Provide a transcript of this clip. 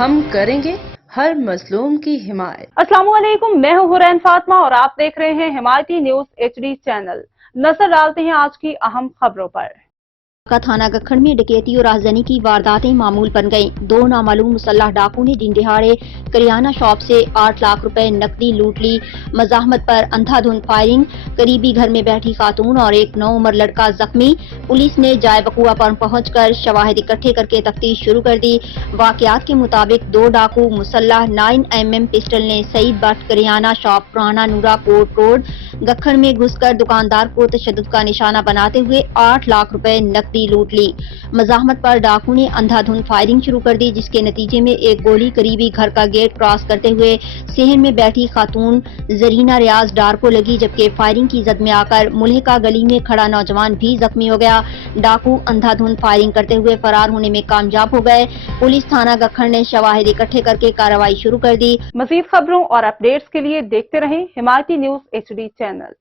ہم کریں گے ہر مظلوم کی حمایت۔ السلام علیکم، میں ہوں حرین فاطمہ اور آپ دیکھ رہے ہیں حمایتی نیوز HD چینل۔ نظر ڈالتے ہیں آج کی اہم خبروں پر۔ تھانہ گکھڑ میں ڈکیتی اور رازدنی کی وارداتیں معمول بن گئیں۔ 2 نامعلوم مسلح ڈاکو نے دن دہاڑے کریانہ شاپ سے 8 لاکھ روپے نقدی لوٹ لی۔ مزاحمت پر اندھا دھند فائرنگ، قریبی گھر میں بیٹھی خاتون اور ایک نوعمر لڑکا زخمی۔ پولیس نے جائے وقوع پر پہنچ کر شواہد اکٹھے کر کے تفتیش شروع کر دی۔ واقعات کے مطابق 2 ڈاکو مسلح 9mm پسٹل نے سعید بٹ کریانہ شاپ پرانا نورا کوٹ روڈ گکھڑ میں گھس کر دکاندار کو تشدد کا نشانہ بناتے ہوئے 8 لاکھ روپے نقدی لوٹ لی۔ مزاحمت پر ڈاکو نے اندھا دھند فائرنگ شروع کر دی، جس کے نتیجے میں ایک گولی قریبی گھر کا گیٹ کراس کرتے ہوئے صحن میں بیٹھی خاتون زرینہ ریاض ڈار کو لگی، جبکہ فائرنگ کی زد میں آ کر ملحقہ گلی میں کھڑا نوجوان بھی زخمی ہو گیا۔ ڈاکو اندھا دھند فائرنگ کرتے ہوئے فرار ہونے میں کامیاب ہو گئے۔ پولیس تھانہ گکھڑ نے شواہد اکٹھے کر کے کارروائی شروع کر دی۔ مزید خبروں اور اپڈیٹس کے لیے دیکھتے رہیں حمایتی نیوز HD چینل۔